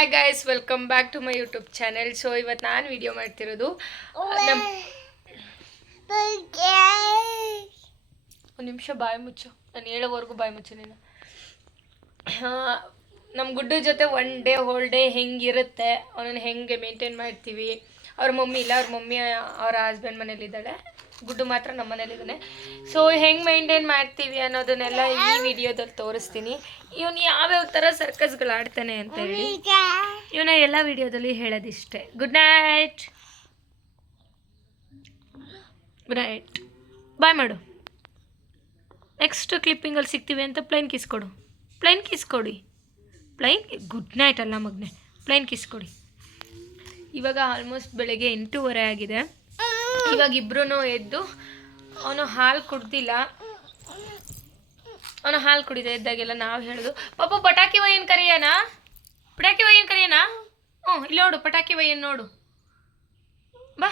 Hi guys, welcome back to my YouTube channel. So ಇವತ್ತು ನಾನು video ಮಾಡ್ತಿರೋದು ಒಂದು ನಿಮಿಷ ಬಾಯಿ ಮುಚ್ಚು, ನಾನು ಹೇಳೋವರೆಗೂ ಬಾಯಿ ಮುಚ್ಚು ನೀನು. ನಮ್ಮ ಗುಡ್ಡು ಜೊತೆ ಹೋಲ್ ಡೇ ಹೆಂಗಿರುತ್ತೆ, ಅವನನ್ನು ಹೆಂಗೆ ಮೇಂಟೈನ್ ಮಾಡ್ತೀವಿ. ಅವ್ರ ಮಮ್ಮಿ ಇಲ್ಲ, ಅವ್ರ ಮಮ್ಮಿ ಅವರ ಹಸ್ಬೆಂಡ್ ಮನೇಲಿದ್ದಾಳೆ, ಗುಡ್ಡು ಮಾತ್ರ ನಮ್ಮ ಮನೇಲಿದ್ದಾನೆ. ಸೊ ಹೆಂಗೆ ಮೇಂಟೈನ್ ಮಾಡ್ತೀವಿ ಅನ್ನೋದನ್ನೆಲ್ಲ ಈ ವಿಡಿಯೋದಲ್ಲಿ ತೋರಿಸ್ತೀನಿ. ಇವನು ಯಾವ್ಯಾವ ಥರ ಸರ್ಕಸ್ಗಳು ಆಡ್ತಾನೆ ಅಂತ ಹೇಳಿ ಇವನ ಎಲ್ಲ ವಿಡಿಯೋದಲ್ಲಿ ಹೇಳೋದಿಷ್ಟೇ. ಗುಡ್ ನೈಟ್, ಗುಡ್ ನೈಟ್, ಬಾಯ್ ಮಾಡು. ನೆಕ್ಸ್ಟ್ ಕ್ಲಿಪ್ಪಿಂಗಲ್ಲಿ ಸಿಗ್ತೀವಿ ಅಂತ ಪ್ಲೈನ್ ಕಿಸ್ ಕೊಡು, ಪ್ಲೈನ್ ಕಿಸ್ ಕೊಡಿ, ಪ್ಲೈನ್. ಗುಡ್ ನೈಟ್ ಅಲ್ಲ ಮಗನೆ, ಪ್ಲೈನ್ ಕಿಸ್ ಕೊಡಿ. ಇವಾಗ ಆಲ್ಮೋಸ್ಟ್ ಬೆಳಗ್ಗೆ 8:30 ಆಗಿದೆ. ಇವಾಗ ಇಬ್ಬರೂ ಎದ್ದು, ಅವನು ಹಾಲು ಕುಡ್ದಿಲ್ಲ, ಅವನು ಹಾಲು ಕುಡಿದ ಇದ್ದಾಗೆಲ್ಲ ನಾವು ಹೇಳೋದು, ಪಾಪ ಪಟಾಕಿ ವಯ್ಯನ್ ಕರಿಯೋಣ, ಪಟಾಕಿ ವಯ್ಯನ್ ಕರಿಯೋಣ. ಇಲ್ಲಿ ನೋಡು, ಪಟಾಕಿ ವಯ್ಯನ್ ನೋಡು, ಬಾ.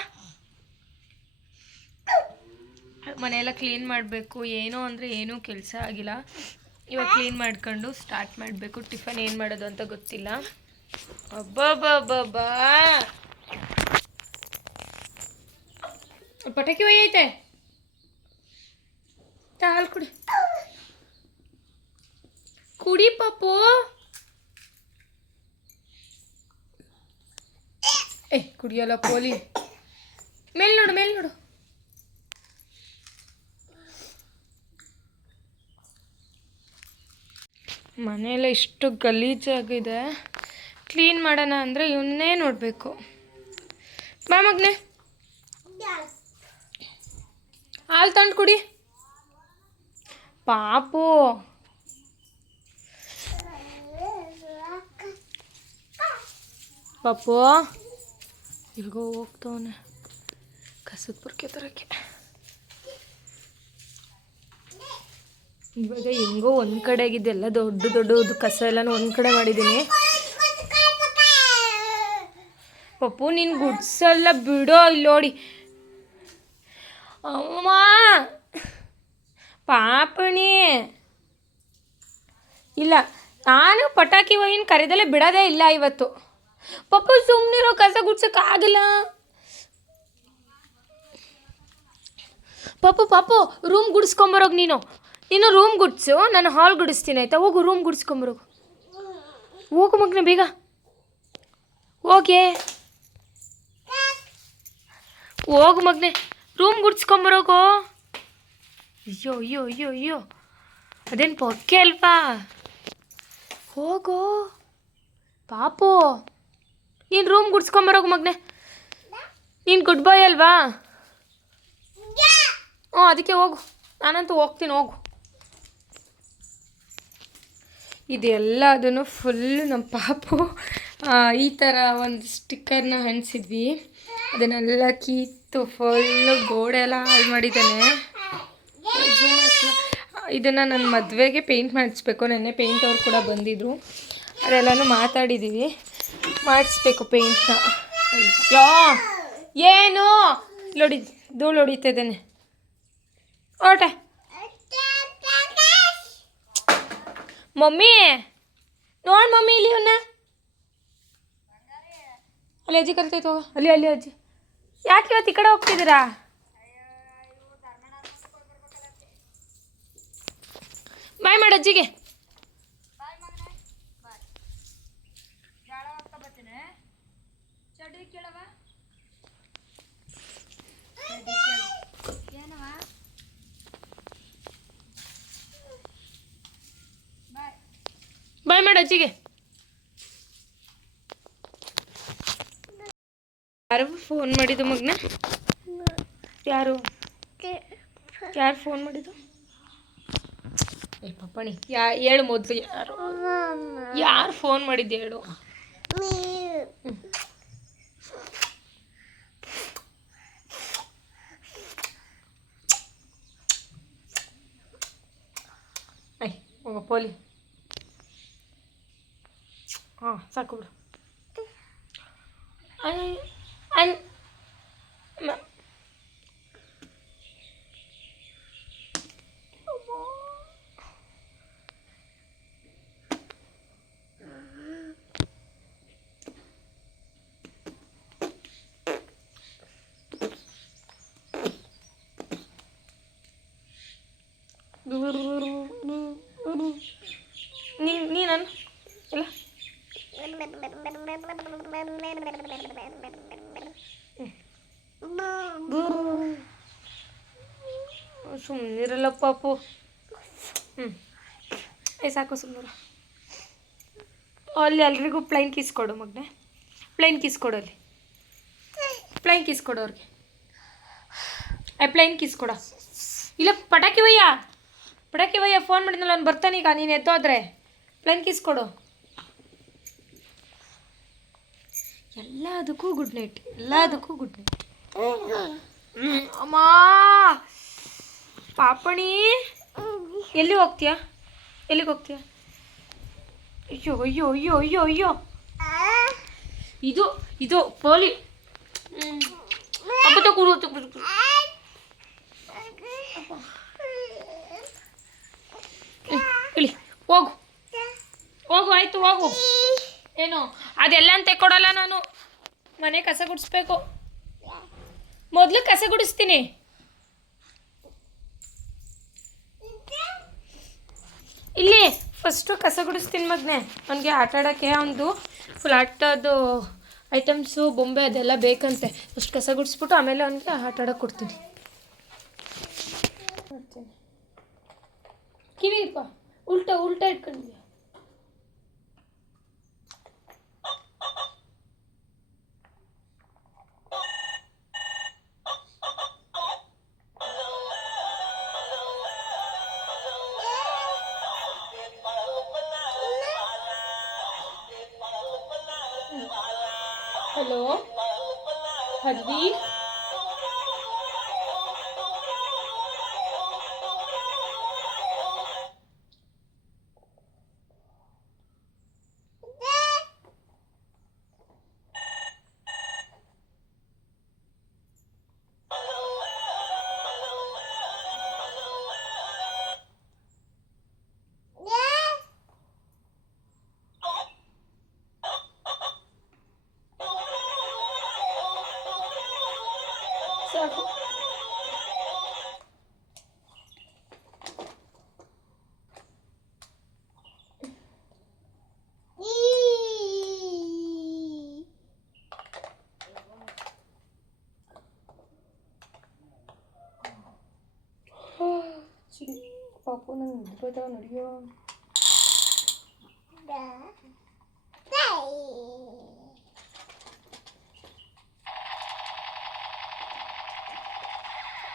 ಮನೆಯೆಲ್ಲ ಕ್ಲೀನ್ ಮಾಡಬೇಕು. ಏನೋ ಅಂದರೆ ಏನೂ ಕೆಲಸ ಆಗಿಲ್ಲ. ಇವಾಗ ಕ್ಲೀನ್ ಮಾಡ್ಕೊಂಡು ಸ್ಟಾರ್ಟ್ ಮಾಡಬೇಕು. ಟಿಫನ್ ಏನು ಮಾಡೋದು ಅಂತ ಗೊತ್ತಿಲ್ಲ. ಅಬ್ಬಬ್ಬಬ್ಬಾ, ಪಟಾಕಿ ಒಯ್ಯೈತೆ, ಹಾಲು ಕುಡಿ, ಕುಡಿ ಪಾಪು. ಕುಡಿಯಲ್ಲ ಪೋಲಿ. ಮೇಲ್ ನೋಡು, ಮೇಲ್ ನೋಡು. ಮನೆಯೆಲ್ಲ ಇಷ್ಟು ಗಲೀಜಾಗಿದೆ. ಕ್ಲೀನ್ ಮಾಡೋಣ ಅಂದರೆ ಇವನ್ನೇ ನೋಡಬೇಕು. ಬಾ ಮಗನೆ, ಹಾಲು ತಂದು ಕುಡಿ ಪಾಪು. ಪಾಪು ಇಲ್ಗೋ ಹೋಗ್ತವನೆ ಕಸದ ಪುರ್ಕೆ ತರಕ್ಕೆ. ಇವಾಗ ಹೆಂಗೋ ಒಂದು ಕಡೆ ಆಗಿದ್ದೆಲ್ಲ ದೊಡ್ಡದು ಕಸ ಎಲ್ಲನೂ ಒಂದು ಕಡೆ ಮಾಡಿದ್ದೀನಿ. ಪಪ್ಪು ನೀನು ಗುಡ್ಸಲ್ಲ ಬಿಡೋ. ಇಲ್ಲಿ ನೋಡಿ ಅಮ್ಮ ಪಾಪಣಿ. ಇಲ್ಲ, ನಾನು ಪಟಾಕಿ ವಯ್ಯನ್ ಕರೆದಲ್ಲೇ ಬಿಡೋದೇ ಇಲ್ಲ ಇವತ್ತು. ಪಪ್ಪು ಸುಮ್ಮನಿರೋ, ಕಸ ಗುಡ್ಸೋಕ್ಕಾಗಲ್ಲ. ಪಾಪು ರೂಮ್ ಗುಡಿಸ್ಕೊಂಬರೋಗಿ ನೀನು ರೂಮ್ ಗುಡಿಸು, ನಾನು ಹಾಲ್ ಗುಡಿಸ್ತೀನಿ ಆಯಿತಾ. ಹೋಗು, ರೂಮ್ ಗುಡಿಸ್ಕೊಂಬರೋಗು, ಹೋಗು ಮಗನ, ಬೇಗ ಹೋಗೆ, ಹೋಗು ಮಗನೆ, ರೂಮ್ ಗುಡಿಸ್ಕೊಂಬರೋಗು. ಅಯ್ಯೋ ಅದೇನು ಪೊಕ್ಕೆ ಅಲ್ವಾ, ಹೋಗೋ ಪಾಪು. ನೀನು ರೂಮ್ ಗುಡಿಸ್ಕೊಂಬರೋಗು ಮಗನೆ, ನೀನು ಗುಡ್ ಬಾಯ್ ಅಲ್ವಾ. ಅದಕ್ಕೆ ಹೋಗು, ನಾನಂತೂ ಹೋಗ್ತೀನಿ, ಹೋಗು. ಇದೆಲ್ಲದನ್ನು ಫುಲ್ಲು ನಮ್ಮ ಪಾಪು ಈ ಥರ ಒಂದು ಸ್ಟಿಕ್ಕರ್ನ ಅಂಟಿಸಿದ್ವಿ, ಅದನ್ನೆಲ್ಲ ಕಿತ್ತು ಫುಲ್ಲು ಗೋಡೆ ಎಲ್ಲ ಹಾಳು ಮಾಡಿದ್ದಾನೆ. ಇದನ್ನು ನನ್ನ ಮದುವೆಗೆ ಪೇಂಟ್ ಮಾಡಿಸ್ಬೇಕು. ನೆನ್ನೆ ಪೇಂಟ್ ಅವ್ರು ಕೂಡ ಬಂದಿದ್ದರು, ಅದೆಲ್ಲನೂ ಮಾತಾಡಿದ್ದೀವಿ, ಮಾಡಿಸ್ಬೇಕು ಪೇಂಟ್ನ. ಅಯ್ಯೋ ಏನು ನೋಡಿ, ಧೂಳು ಹೊಡಿತಾ ಇದ್ದಾನೆ. ಓಟೆ ಮಮ್ಮಿ, ನೋಡಿ ಮಮ್ಮಿ, ಇಲ್ಲಿ ಇವನ್ನ ಅಲ್ಲಿ ಅಜ್ಜಿ ಕರಿತೈತೆ, ಹೋಗ ಅಲ್ಲಿ ಅಜ್ಜಿ. ಯಾಕೆ ಇವತ್ತು ಈ ಕಡೆ ಹೋಗ್ತಿದ್ದೀರಾ? ಬಾಯ್ ಮಾಡು ಅಜ್ಜಿಗೆ. ಬಾಯ್ ಮಾಡು ಅಜ್ಜಿಗೆ. ಯಾರು ಫೋನ್ ಮಾಡಿದ್ದು ಮಗನ? ಯಾರು ಫೋನ್ ಮಾಡಿದ್ದು? ಪಪ್ಪಣಿ ಹೇಳು ಮೊದಲು, ಯಾರು ಫೋನ್ ಮಾಡಿದ್ದು ಹೇಳು. ಹೋಗ ಪೋಲಿ. ಸಾಕು ಬಿಡು. ಸುಮ್ಮನಿರಲ್ಲ ಪಾಪು. ಸಾಕು ಸುಮ್ಮನಿರ. ಅಲ್ಲಿ ಎಲ್ರಿಗೂ ಪ್ಲೈನ್ ಕಿಸ್ ಕೊಡು ಮಗನೆ. ಪ್ಲೈನ್ ಕಿಸ್ ಕೊಡು. ಅಲ್ಲಿ ಪ್ಲೈನ್ ಕಿಸ್ ಕೊಡು ಅವ್ರಿಗೆ. ಪ್ಲೈನ್ ಕಿಸ್ ಕೊಡ. ಇಲ್ಲ ಪಟಾಕಿ ವಯ್ಯ ಫೋನ್ ಮಾಡಿದ್ನಲ್ಲ ಅವ್ನು ಬರ್ತಾನೀಗ. ನೀನು ಎದ್ದೋದ್ರೆ ಪ್ಲೈನ್ ಕಿಸ್ ಕೊಡು. ಎಲ್ಲದಕ್ಕೂ ಗುಡ್ ನೈಟ್. ಅಮ್ಮ ಪಾಪಣಿ ಎಲ್ಲಿಗೆ ಹೋಗ್ತೀಯಾ? ಅಯ್ಯೋ ಇದು ಪೋಲಿ ಇಳಿ ಹೋಗು ಆಯ್ತು ಹೋಗು. ಏನು ಅದೆಲ್ಲ ಅಂತ ಕೊಡಲ್ಲ. ನಾನು ಮನೆ ಕಸ ಗುಡಿಸ್ಬೇಕು. ಮೊದಲು ಕಸ ಗುಡಿಸ್ತೀನಿ. ಇಲ್ಲಿ ಫಸ್ಟು ಕಸ ಗುಡಿಸ್ತೀನಿ ಮಗನೆ. ಅವನಿಗೆ ಆಟ ಆಡೋಕ್ಕೆ ಒಂದು ಫುಲ್ ಆಟದ್ದು ಐಟಮ್ಸು ಬೊಂಬೆ ಅದೆಲ್ಲ ಬೇಕಂತೆ. ಅಷ್ಟು ಕಸ ಗುಡಿಸ್ಬಿಟ್ಟು ಆಮೇಲೆ ಅವನಿಗೆ ಆಟ ಆಡೋಕ್ಕೆ ಕೊಡ್ತೀನಿ. ಕಿವಿ ಇಪ್ಪ ಉಲ್ಟಾ ಇಟ್ಕೊಂಡಿದ್ಯಾ? ಹಲೋ ಹದ್ವಿ, ಸಾಕು. ಪಾಪು ನಂಗೆ ನಿದ್ದೆ ನಡೆಯೋ.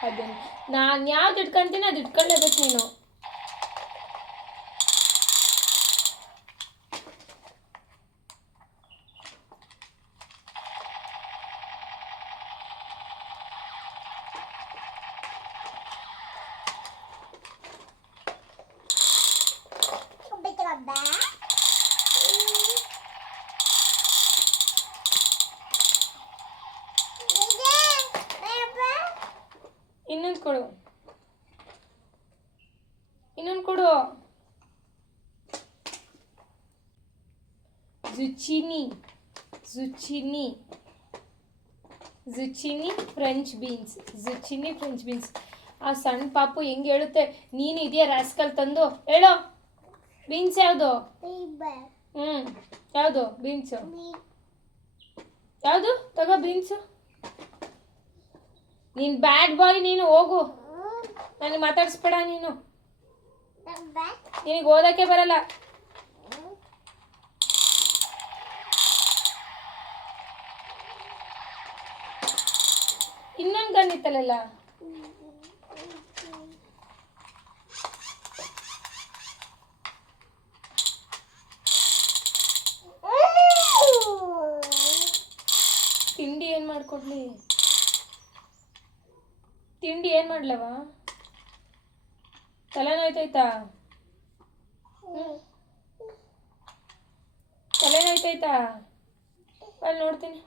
ಅದನ್ನು ನಾನು ಯಾವ್ದು ಇಟ್ಕೊಂತೀನಿ ಅದು ಇಟ್ಕೊಳ್ಳೇಬೇಕು ನೀನು. ಇನ್ನೊಂದು ಕೊಡು. ಜುಚಿನಿ ಫ್ರೆಂಚ್ ಬೀನ್ಸ್. ಆ ಸಣ್ಣ ಪಾಪು ಹೆಂಗೆ ಹೇಳುತ್ತೆ. ನೀನು ಇದೆಯಾ ರಾಸ್ಕಲ್ ತಂದು ಹೇಳೋ. ಬೀನ್ಸ್ ಯಾವುದು? ಯಾವುದು ಬೀನ್ಸು? ಯಾವುದು ತಗೋ ಬೀನ್ಸು. ನೀನು ಬ್ಯಾಡ್ ಬಾಯ್. ನೀನು ಹೋಗು, ನನಗೆ ಮಾತಾಡಿಸ್ಬೇಡ. ನಿನಗೆ ಓದೋಕ್ಕೆ ಬರಲ್ಲ. ಇನ್ನೊಂದು ಗನ್ ಇತ್ತಲ್ಲ. ತಿಂಡಿ ಏನು ಮಾಡ್ಕೊಡ್ಲಿ? ತಿಂಡಿ ಏನು ಮಾಡ್ಲವ? ತಲೆನೋಯ್ತೈತಾ? ಅಲ್ಲಿ ನೋಡ್ತೀನಿ.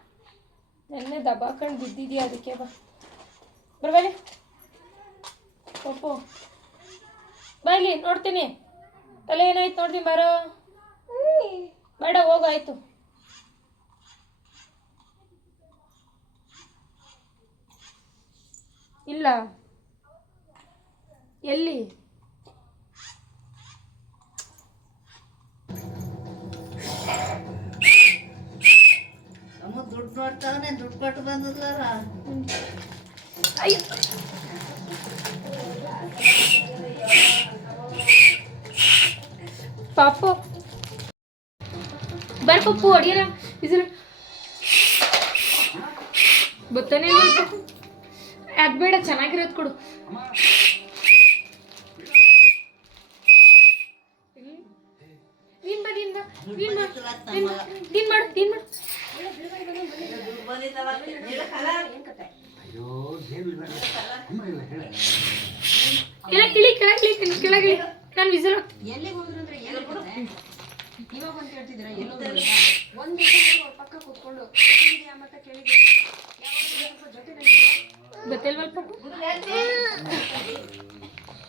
ನೆನ್ನೆ ದಬಾಕೊಂಡು ಬಿದ್ದಿದ್ಯಾ, ಅದಕ್ಕೆ ಬರ್ಬೇಡಿ ಪಪ್ಪು. ಬಾಯ್ಲಿ ನೋಡ್ತೀನಿ. ತಲೆ ಏನಾಯ್ತು ನೋಡ್ತೀನಿ. ಬರೋ ಬೇಡ, ಹೋಗಾಯ್ತು. ಇಲ್ಲ ಎಲ್ಲಿ? ನೋಡ್ತಾವನೆ ದುಡ್ಡು ಕೊಟ್ಟು ಬಂದದ್ಲಾರ. ಅಯ್ಯೋ ಪಾಪು ಬರ್ ಪಪ್ಪು ಅಡಿಯರ ಇದ್ರ ಗೊತ್ತಾನೆ ಅದ್ ಬೇಡ ಚೆನ್ನಾಗಿರೋದು ಕೊಡು. ನೀನ್ ಬಾ ನೀನ್ ಬಾ ನೀನ್ ಮಾಡು ನೀನ್ ಮಾಡು. ಎಲ್ಲ ಕಿಳಿ ಕೆಳಗಿಳಿ ಕೆಳಗಿಳಿ ನಾನು ವಿಸಲ್ ಎಲ್ಲಿಗೆ ಹೋದ್ರು ಅಂದ್ರೆ ಇವಾಗ ಬಂದು ಕೇಳ್ತಿದ್ದೀರಾ ಎಲ್ಲೋ ಒಂದು ಪಕ್ಕ ಕೂತ್ಕೊಂಡು ಮತ್ತೆ ಕೇಳಿದ್ರೆ ಜೊತೆ ಗೊತ್ತಿಲ್ವಲ್ಪ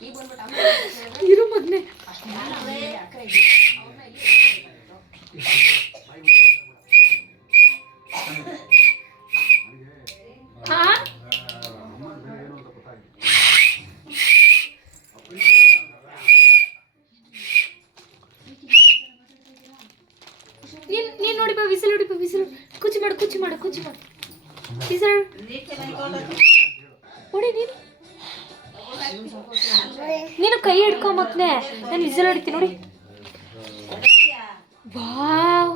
ಈಗ ಬಂದ್ಬಿಟ್ಟು ಇರು ಮಗ್ನೆ ಅಕ್ಕ ಅವ್ರನ್ನ ಹಾ ನೀನ್ ನೋಡಿ ಬಾ ವಿಸಲ್ ಹೊಡಿ ಬಾ ವಿಸಲ್ ಕುಚ್ಚಿ ಮಾಡು ವಿಸಲ್ ಹೊಡಿ ನೀನು ಕೈ ಹಿಡ್ಕೊ ಮಗ್ನೆ ನಾನು ವಿಸಲ್ ಹೊಡಿತೀನಿ ನೋಡಿ. ವಾವ್